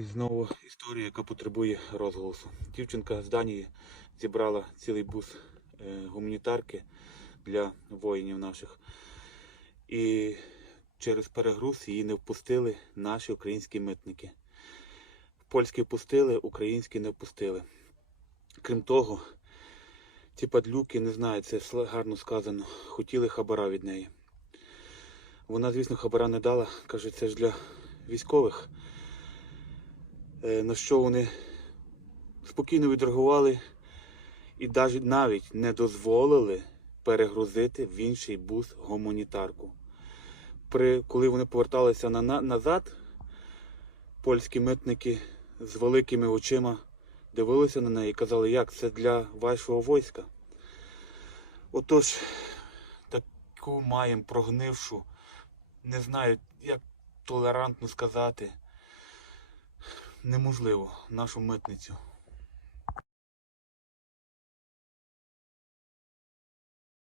Знову історія, яка потребує розголосу. Дівчинка з Данії зібрала цілий бус е, гуманітарки для воїнів наших. І через перегруз її не впустили наші українські митники. Польські впустили, українські не впустили. Крім того, ці падлюки, не знаю, це гарно сказано, хотіли хабара від неї. Вона, звісно, хабара не дала, каже, це ж для військових. Е, на що вони спокійно відреагували і навіть, не дозволили перегрузити в інший бус гуманітарку. При, коли вони поверталися на, назад, польські митники з великими очима дивилися на неї і казали, як це для вашого війська. Отож, таку маємо прогнившу, не знаю, як толерантно сказати неможливо. Нашу митницю